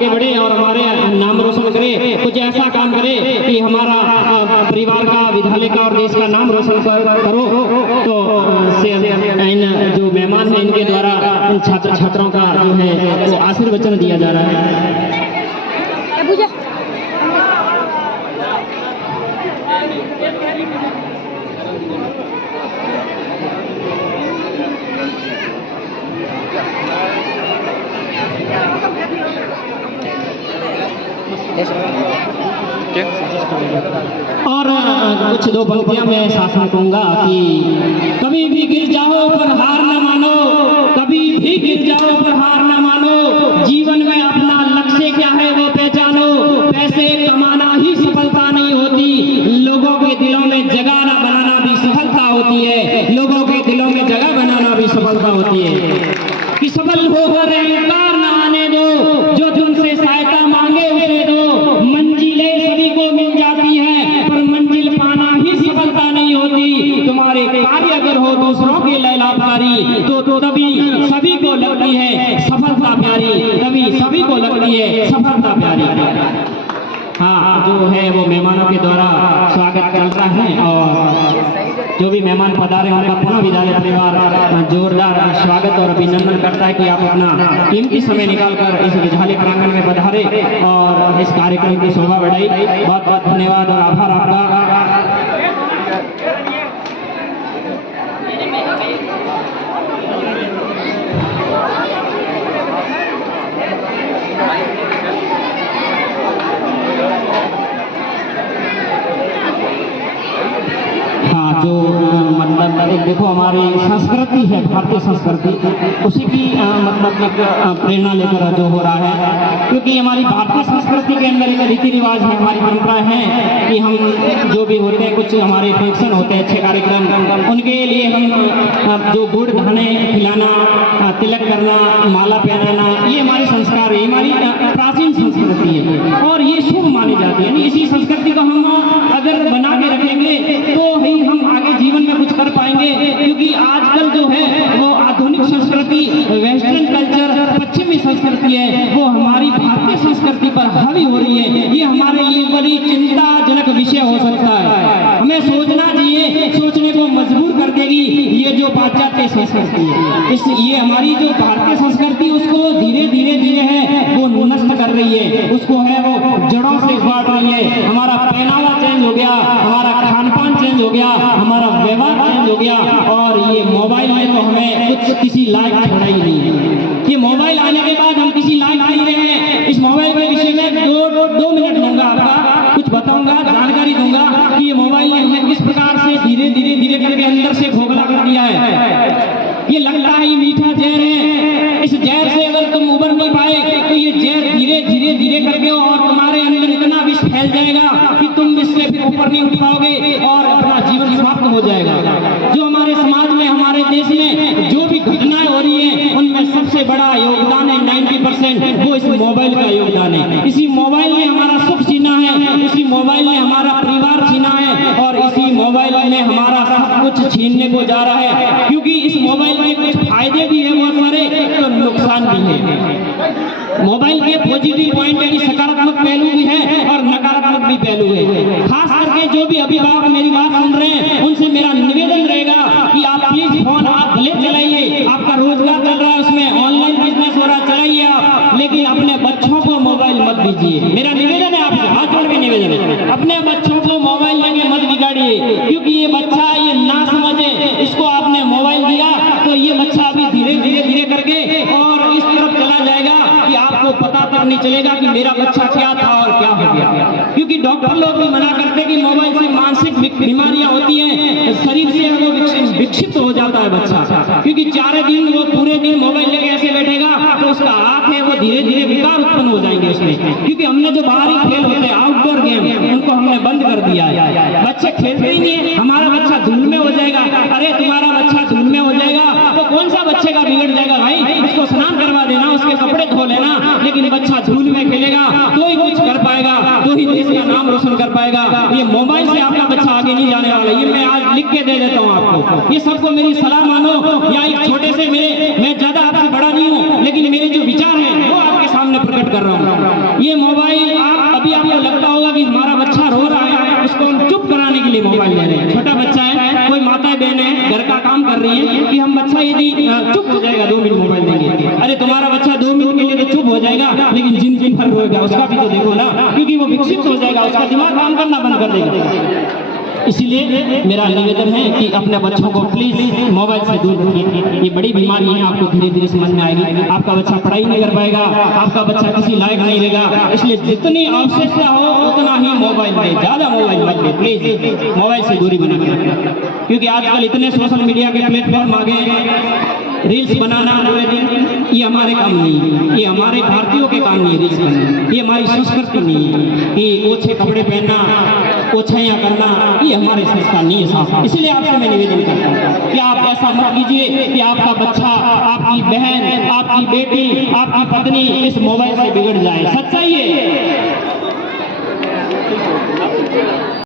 आगे बढ़े और हमारे नाम रोशन करे, कुछ ऐसा काम करे कि हमारा परिवार का, विद्यालय का और देश का नाम रोशन करो। तो इन जो मेहमान हैं इनके द्वारा इन छात्र छात्राओं का जो है वो आशीर्वचन दिया जा रहा है। और कुछ दो पंक्तियां मैं शासन कहूंगा कि कभी भी गिर जाओ पर हार न मानो, कभी भी गिर जाओ पर हार न मानो, जीवन में अपना लक्ष्य क्या है वो पहचानो, पैसे कमाना ही सफलता नहीं होती, लोगों के दिलों में जगह न बनाना भी सफलता होती है, लोगों के दिलों में जगह बनाना भी सफलता होती है। कि सफल हो हर अहंकार न आने दो, जो तुमसे सहायता मांगे उसे दो, मंजिलें सभी को मिल जाती है पर मंजिल पाना ही सफलता नहीं होती, तुम्हारे कार्य अगर हो दूसरों के लिए लाभकारी तो तभी सभी को लगती है सफलता प्यारी, तभी सभी को लगती है सफलता प्यारी। हाँ, जो है वो मेहमानों के द्वारा स्वागत चल रहा है और जो भी मेहमान पधारे उनका पुनः विद्यालय परिवार जोरदार स्वागत और अभिनंदन करता है कि आप अपना कीमती समय निकालकर इस विद्यालय प्रांगण में पधारे और इस कार्यक्रम की शोभा बढ़ाई। बहुत बहुत धन्यवाद और आभार आपका। हाँ, जो मतलब देखो हमारी संस्कृति है, भारतीय संस्कृति, उसी की मतलब एक प्रेरणा लेकर जो हो रहा है, क्योंकि हमारी भारतीय संस्कृति के अंदर एक रीति रिवाज है, हमारी परंपरा है कि हम जो भी होते हैं, कुछ हमारे फंक्शन होते हैं, अच्छे कार्यक्रम, उनके लिए हम जो गुड़ धाने खिलाना, तिलक करना, माला पहनाना, ये हमारे संस्कार है, हमारी प्राचीन संस्कृति है और ये शुभ मानी जाती है। इसी संस्कृति को हम अगर बना के रखेंगे तो ही हम आगे जीवन में कुछ कर पाएंगे, क्योंकि आजकल जो है वो आधुनिक संस्कृति, वेस्टर्न कल्चर, पश्चिमी संस्कृति है, वो हमारी भारतीय संस्कृति पर हावी हो रही है। ये हमारे लिए बड़ी चिंताजनक विषय हो सकता है, हमें सोचना चाहिए, सोचने को मजबूर कर देगी ये जो पाश्चात्य संस्कृति है। ये हमारी जो भारतीय संस्कृति उसको धीरे धीरे धीरे है वो नष्ट कर रही है, उसको है वो जड़ों से उखाड़ रही है। हमारा पहनावा चेंज हो गया, हमारा खान पान चेंज हो गया, हमारा व्यवहार चेंज हो गया और ये मोबाइल में तो हमें कुछ किसी लायक छोड़ा ही नहीं है। ये मोबाइल आने के बाद हम किसी लायक नहीं रहे। इस मोबाइल के विषय में दो मिनट दूंगा, आपका कुछ बताऊंगा, जानकारी दूंगा कि ये मोबाइल ने हमें किस प्रकार से धीरे धीरे धीरे करके अंदर से खोखला कर दिया है। ये लगता है ये मीठा जहर है, इस जहर से अगर तुम उबर नहीं पाए तो ये जहर धीरे धीरे धीरे करके और तुम्हारे अंदर इतना विष फैल जाएगा कि तुम इससे फिर ऊपर नहीं उठ पाओगे और अपना जीवन समाप्त हो जाएगा। जो हमारे समाज में, हमारे देश में जो भी घटनाएं हो रही है उनमें सबसे बड़ा योगदान है 90% वो इस मोबाइल का योगदान है। इसी मोबाइल ने हमारा सुख छीना है, इसी मोबाइल ने हमारा परिवार छीना है और इसी मोबाइल ने हमारा सब कुछ छीनने को जा रहा है, क्योंकि इस मोबाइल में कुछ फायदे भी है बहुत सारे तो नुकसान भी है। मोबाइल के पॉजिटिव पॉइंट यानी सकारात्मक पहलू भी है और नकारात्मक भी पहलू है। खास करके जो भी अभिभावक मेरी बात सुन रहे हैं उनसे मेरा निवेदन रहेगा कि आप प्लीज फोन आप भले चलाइए, आपका रोजगार चल रहा है, उसमें ऑनलाइन बिजनेस हो रहा है, चलाइए आप, लेकिन अपने बच्चों को मोबाइल मत दीजिए। मेरा निवेदन है आपसे, हाथ जोड़ के निवेदन है, अपने बच्चों को मोबाइल देके मत बिगाड़िए, क्योंकि ये बच्चा ये ना समझे, इसको आपने मोबाइल दिया तो ये बच्चा अभी धीरे धीरे धीरे करके और इस तरफ चला जाएगा कि आपको पता तक नहीं चलेगा कि मेरा बच्चा क्या था और क्या हो गया। क्योंकि डॉक्टर लोग भी मना करते कि मोबाइल से मानसिक बीमारियां होती हैं, शरीर से वो विक्षिप्त हो जाता है बच्चा, क्योंकि 4 दिन वो पूरे दिन मोबाइल लेके ऐसे बैठेगा तो उसका आंख है वो धीरे धीरे विकार उत्पन्न हो जाएंगे उसमें। क्योंकि हमने जो बाहरी खेल होते हैं, आउटडोर गेम, उनको हमने बंद कर दिया है, बच्चे खेलते ही नहीं है। हमारा बच्चा धूल में हो जाएगा, अरे तुम्हारा बच्चा धूल में हो जाएगा तो कौन सा बच्चे का बिगड़ जाएगा भाई, उसको स्नान करवा देना, उसके कपड़े धो लेना, लेकिन बच्चा धूल में खेलेगा तो ही कुछ कर पाएगा, तो ही देश का नाम रोशन कर पाएगा। ये मोबाइल से आपका बच्चा आगे नहीं जाने वाला, ये मैं आज लिख के दे देता हूँ आपको। ये सबको मेरी सलाह मानो, या एक छोटे से मैं ज्यादा आपसे बड़ा नहीं हूँ, लेकिन मेरे जो विचार हैं वो आपके सामने प्रकट कर कर रहा हूँ। ये मोबाइल आप अभी आपको लगता होगा कि हमारा बच्चा रो रहा है, उसको हम चुप कराने के लिए मोबाइल ले रहे हैं। छोटा बच्चा है, कोई माताएं बहनें हैं घर का काम कर रही है कि हम बच्चा यदि चुप हो जाएगा 2 मिनट मोबाइल देंगे। अरे तुम्हारा बच्चा 2 मिनट के लिए तो चुप हो जाएगा, लेकिन जिंदगी भर रोएगा, उसका भी तो देखो ना, क्योंकि वो विकसित हो जाएगा, उसका दिमाग काम करना बंद कर देगा। इसलिए मेरा निवेदन है कि अपने बच्चों को प्लीज मोबाइल से दूर रखिए। ये बड़ी बीमारी है, आपको धीरे धीरे समझ में आएगी। आपका बच्चा पढ़ाई नहीं कर पाएगा, आपका बच्चा किसी लायक नहीं रहेगा। इसलिए जितनी आवश्यकता हो उतना ही मोबाइल में, ज्यादा मोबाइल मत ले, प्लीज मोबाइल से दूरी बना के रखिए। क्योंकि आजकल इतने सोशल मीडिया के प्लेटफॉर्म आ गए, रील्स बनाना पूरे दिन, ये हमारे काम नहीं है, ये हमारे भारतीयों के काम नहीं है रील्स बनाना, ये हमारी संस्कृति नहीं है कि ओछे कपड़े पहनना, ओछाइयाँ करना, ये हमारे संस्कार नहीं है साहब। इसलिए आपसे मैं निवेदन करता हूँ कि आप ऐसा मत कीजिए कि आपका बच्चा, आपकी बहन, आपकी बेटी, आपकी पत्नी इस मोबाइल से बिगड़ जाए। सच्चाई